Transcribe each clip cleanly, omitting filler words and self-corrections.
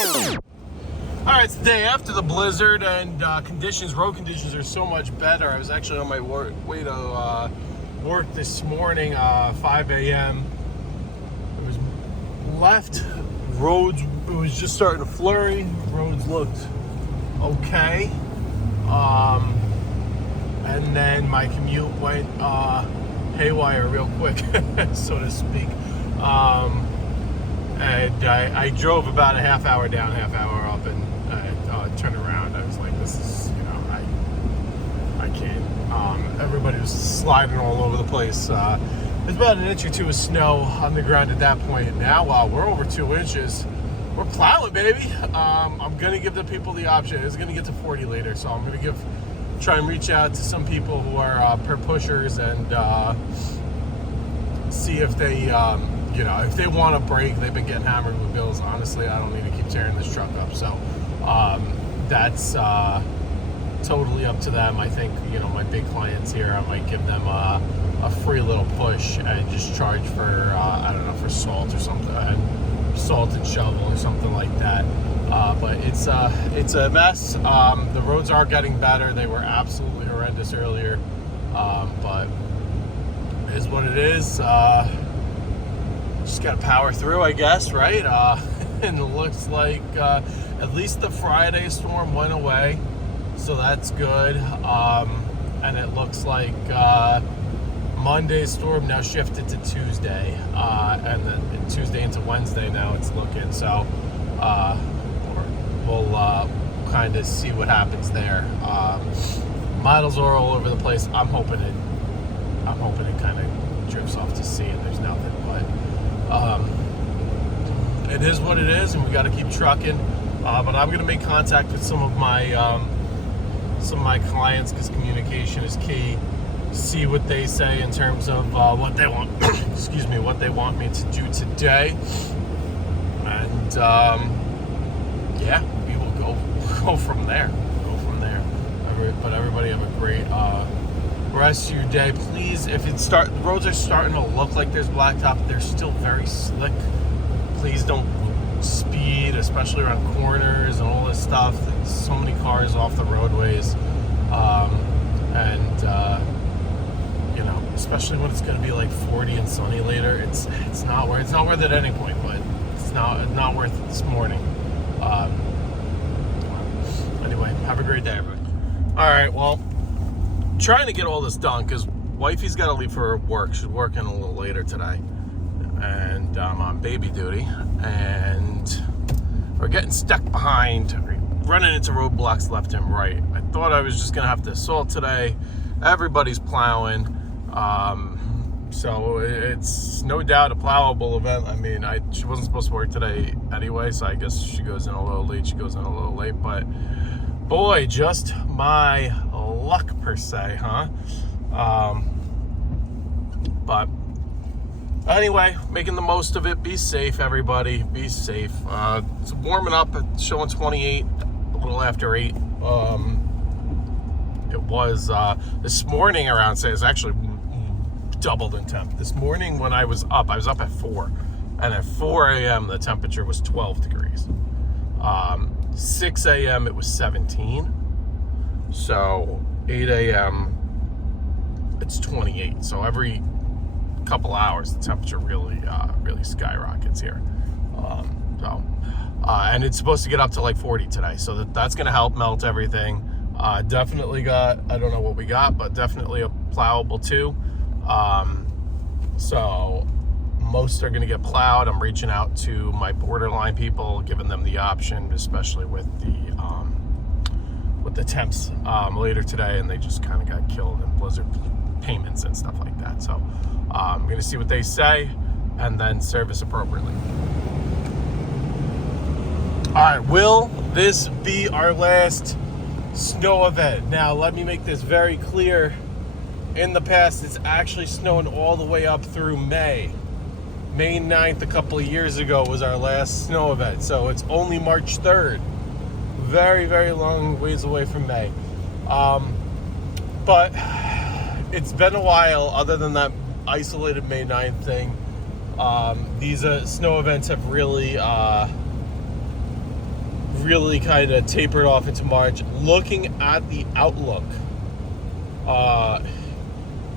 All right, it's the day after the blizzard, and road conditions are so much better. I was actually on my way to work this morning, 5 a.m. It was left roads. It was just starting to flurry. Roads looked okay, and then my commute went haywire real quick, so to speak. And I drove about a half hour down, half hour up, and turned around. I was like, this is, I can't. Everybody was sliding all over the place. There's about an inch or two of snow on the ground at that point. Now, we're over 2 inches. We're plowing, baby. I'm going to give the people the option. It's going to get to 40 later, so I'm going to try and reach out to some people who are per pushers and see if they, if they want a break. They've been getting hammered with bills. Honestly, I don't need to keep tearing this truck up. So that's totally up to them. I think, my big clients here, I might give them a free little push and just charge for, for salt or something, salt and shovel or something like that. But it's a mess. The roads are getting better. They were absolutely horrendous earlier. But it is what it is. Just got to power through, I guess, right? And it looks like at least the Friday storm went away, so that's good. And it looks like Monday's storm now shifted to Tuesday, and then Tuesday into Wednesday now it's looking. So we'll kind of see what happens there. Models are all over the place. I'm hoping it kind of drifts off to sea and there's nothing, but it is what it is, and we got to keep trucking. But I'm going to make contact with some of my clients, because communication is key. See what they say in terms of what they want. Excuse me, what they want me to do today, and we will go from there. But everybody have a great rest of your day. Please, if the roads are starting to look like there's blacktop, they're still very slick. Please don't speed, especially around corners and all this stuff. There's so many cars off the roadways, especially when it's going to be like 40 and sunny later. It's not worth it at any point, but it's not worth it this morning. Anyway, have a great day, everybody. All right, well, trying to get all this done because wifey's got to leave for work. She's working a little later today, and I'm on baby duty, and we're getting stuck behind, running into roadblocks left and right. I thought I was just gonna have to assault today. Everybody's plowing, so it's no doubt a plowable event. I mean, she wasn't supposed to work today anyway, so I guess she goes in a little late. But boy, just my luck per se, huh? But anyway, making the most of it. Be safe, everybody. Be safe. It's warming up. It's showing 28, a little after 8. It was this morning around, say, it's actually doubled in temp. This morning when I was up at 4. And at 4 a.m. the temperature was 12 degrees. 6 a.m. it was 17. So 8 a.m. it's 28. So every couple hours the temperature really skyrockets here. And it's supposed to get up to like 40 today, so that's going to help melt everything. Definitely got, I don't know what we got, but definitely a plowable too. So most are going to get plowed. I'm reaching out to my borderline people, giving them the option, especially with the temps later today, and they just kind of got killed in blizzard payments and stuff like that. So I'm going to see what they say and then service appropriately. All right, will this be our last snow event? Now, let me make this very clear. In the past, it's actually snowing all the way up through May. May 9th a couple of years ago was our last snow event. So it's only March 3rd. Very, very long ways away from May. But it's been a while, other than that isolated May 9th thing. These snow events have really really kind of tapered off into March. Looking at the outlook,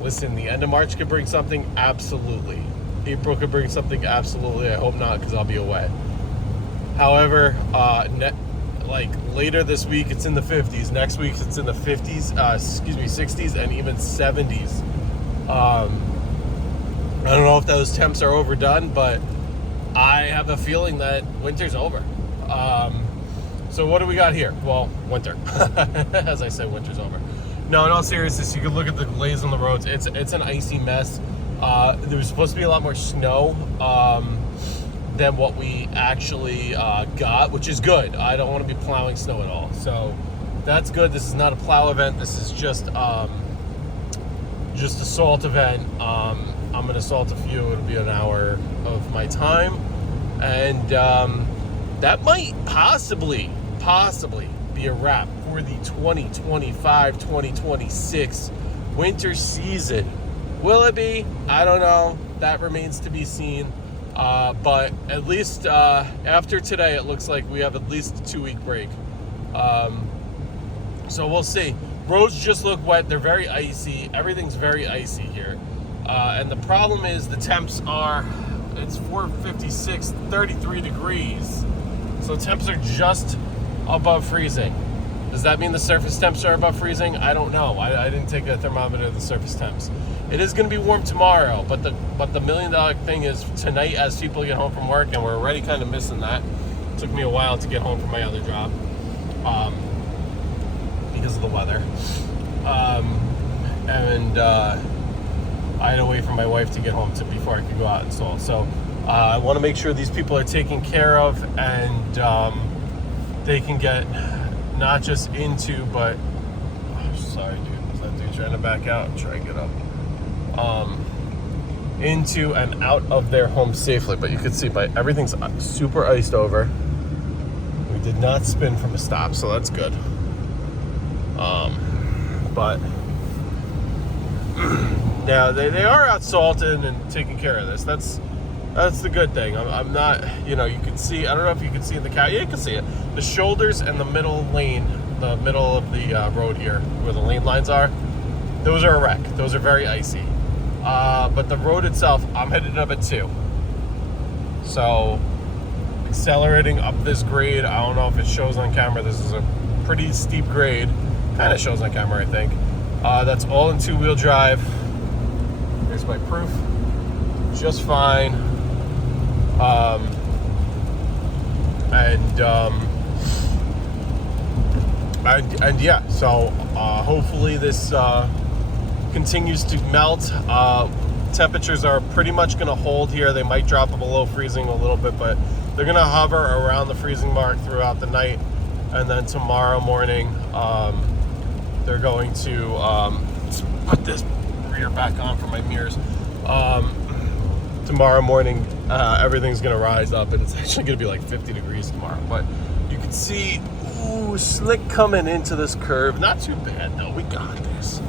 listen, the end of March could bring something, absolutely. April could bring something, absolutely. I hope not, because I'll be away. However, like later this week, it's in the 50s. Next week, it's in the 50s, 60s, and even 70s. I don't know if those temps are overdone, but I have a feeling that winter's over. So what do we got here? Well, winter. As I said, winter's over. No, in all seriousness, you can look at the glaze on the roads. It's an icy mess. There was supposed to be a lot more snow than what we actually got, which is good. I don't want to be plowing snow at all, so that's good. This is not a plow event. This is just a salt event. I'm going to salt a few. It'll be an hour of my time, and that might possibly be a wrap for the 2025-2026 winter season. Will it be? I don't know. That remains to be seen. But at least after today, it looks like we have at least a 2-week break. So we'll see. Roads just look wet. They're very icy. Everything's very icy here. And the problem is the temps are, it's 4:56, 33 degrees. So temps are just above freezing. Does that mean the surface temps are above freezing? I don't know. I didn't take a thermometer of the surface temps. It is going to be warm tomorrow, but the $1 million thing is tonight as people get home from work, and we're already kind of missing that. It took me a while to get home from my other job because of the weather. And I had to wait for my wife to get home before I could go out and salt. So I want to make sure these people are taken care of, and they can get not just into, but sorry, dude, is that dude trying to back out and try and get up? Into and out of their home safely. But you can see everything's super iced over. We did not spin from a stop, so that's good. But now they are out salted and taking care of this. That's the good thing. I'm not, you can see, I don't know if you can see in the cat. Yeah, you can see it. The shoulders and the middle lane, the middle of the road here, where the lane lines are, those are a wreck. Those are very icy. But the road itself, I'm headed up at 2. So accelerating up this grade, I don't know if it shows on camera. This is a pretty steep grade. Kind of shows on camera, I think. That's all in 2-wheel drive. Here's my proof. Just fine. And yeah, so hopefully this continues to melt. Temperatures are pretty much going to hold here. They might drop below freezing a little bit, but they're going to hover around the freezing mark throughout the night. And then tomorrow morning, they're going to put this rear back on for my mirrors. Tomorrow morning, everything's going to rise up, and it's actually going to be like 50 degrees tomorrow. But you can see, ooh, slick coming into this curve. Not too bad, though. We got this.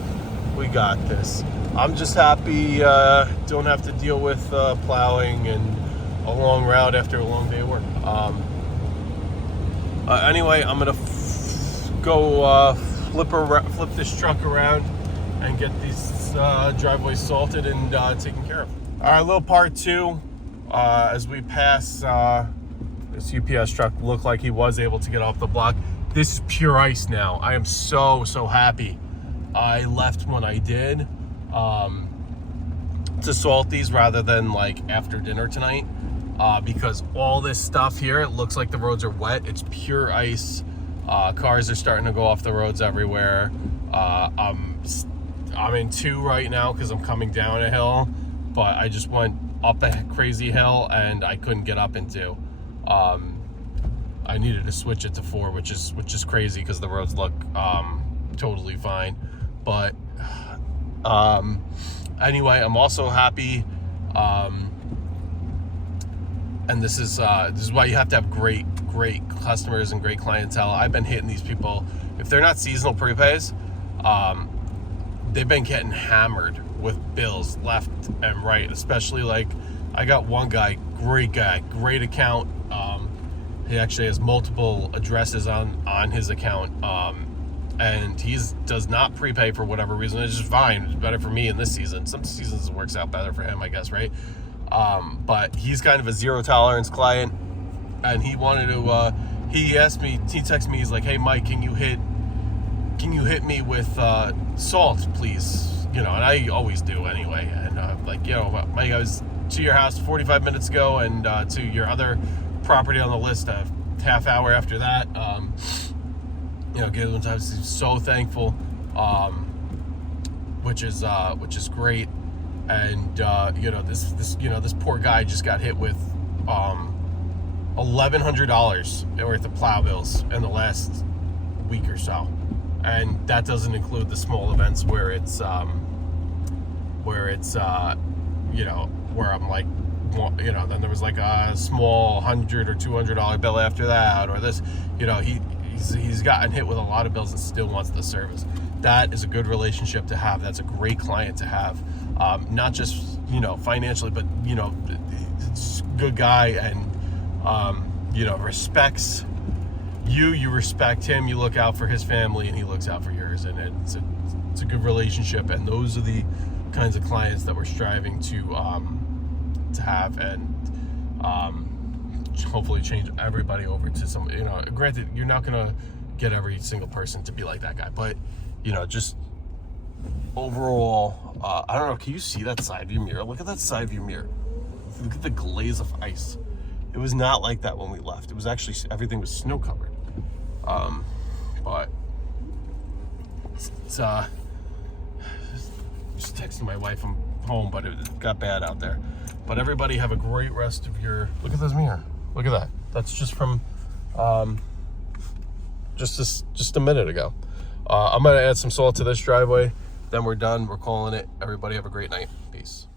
We got this. I'm just happy don't have to deal with plowing and a long route after a long day of work. Anyway, I'm going to go flip this truck around and get these driveways salted and taken care of. All right, little part 2. As we pass this UPS truck, looked like he was able to get off the block. This is pure ice now. I am so happy I left when I did to salt these rather than like after dinner tonight, because all this stuff here, it looks like the roads are wet. It's pure ice. Cars are starting to go off the roads everywhere. I'm in 2 right now because I'm coming down a hill, but I just went up a crazy hill and I couldn't get up in 2. I needed to switch it to 4, which is crazy because the roads look totally fine. But anyway, I'm also happy, and this is why you have to have great customers and great clientele. I've been hitting these people. If they're not seasonal prepays, they've been getting hammered with bills left and right. Especially like I got one guy, great account. He actually has multiple addresses on his account, and he does not prepay for whatever reason. It's just fine. It's better for me in this season. Some seasons it works out better for him, I guess, right? But he's kind of a zero tolerance client, and he wanted to. He asked me. He texted me. He's like, "Hey, Mike, can you hit me with salt, please?" You know, and I always do anyway. And like, you know, Mike, I was to your house 45 minutes ago, and to your other property on the list a half hour after that. You know, give them time. He's so thankful, which is great. And you know, this poor guy just got hit with $1,100 worth of plow bills in the last week or so, and that doesn't include the small events where it's you know, where I'm like, you know, then there was like a small $100 or $200 bill after that, or this, you know, he's gotten hit with a lot of bills and still wants the service. That is a good relationship to have. That's a great client to have, not just, you know, financially, but, you know, it's a good guy, and you know, respects you respect him, you look out for his family, and he looks out for yours, and it's a good relationship. And those are the kinds of clients that we're striving to have, and hopefully change everybody over to some, you know, granted, you're not gonna get every single person to be like that guy, but, you know, just overall, I don't know, can you see that side view mirror? Look at that side view mirror. Look at the glaze of ice. It was not like that when we left. It was actually, everything was snow covered. But it's just texting my wife I'm home, but it got bad out there. But everybody have a great rest of your, look at this mirror. Look at that. That's just from just a minute ago. I'm gonna add some salt to this driveway, then we're done. We're calling it. Everybody have a great night. Peace.